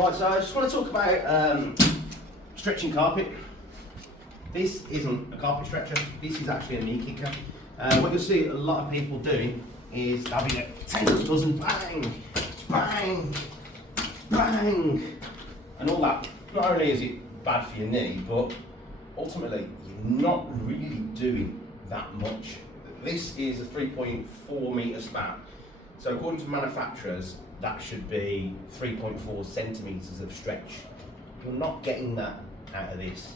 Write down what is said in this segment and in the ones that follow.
Right, so I just want to talk about stretching carpet. This isn't a carpet stretcher, this is actually a knee kicker. What you'll see a lot of people doing is having a 10 dozen bang, bang, bang, and all that. Not only is it bad for your knee, but ultimately you're not really doing that much. This is a 3.4 metre span. So according to manufacturers, that should be 3.4 centimetres of stretch. You're not getting that out of this.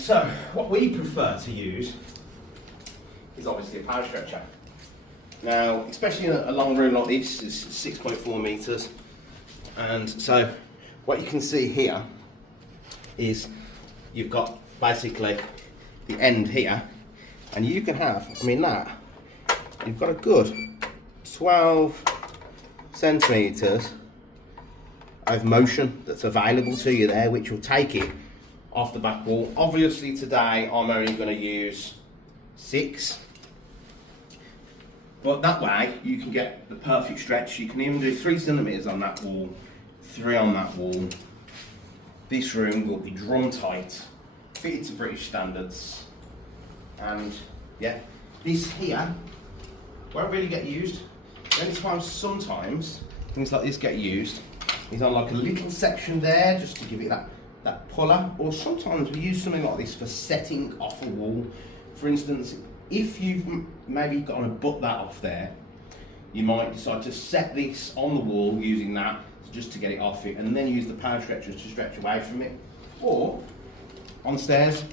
So what we prefer to use is obviously a power stretcher. Now, especially in a long room like this, it's 6.4 metres. And so what you can see here is you've got basically the end here, and you can have, I mean that, you've got a good 12 centimetres of motion that's available to you there, which will take it off the back wall. Obviously today I'm only going to use 6, but that way you can get the perfect stretch. You can even do 3 centimetres on that wall, 3 on that wall. This room will be drum tight, fitted to British standards, and yeah, this here won't really get used. The only time sometimes things like this get used is on like a little section there, just to give it that puller, or sometimes we use something like this for setting off a wall. For instance, if you've maybe got to butt that off there, you might decide to set this on the wall using that just to get it off it, and then use the power stretchers to stretch away from it. Or on stairs,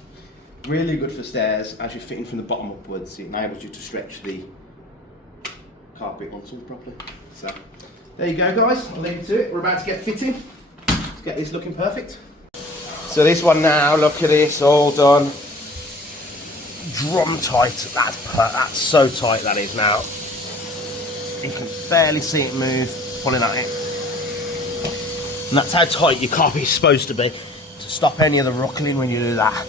really good for stairs, as you're fitting from the bottom upwards, it enables you to stretch the carpet onto it properly. So there you go guys, I'll leave you to it. We're about to get fitting. Let's get this looking perfect. So this one now, look at this, all done. Drum tight, that's so tight that is now. You can barely see it move, pulling at it. And that's how tight your carpet is supposed to be, to stop any of the ruckling when you do that.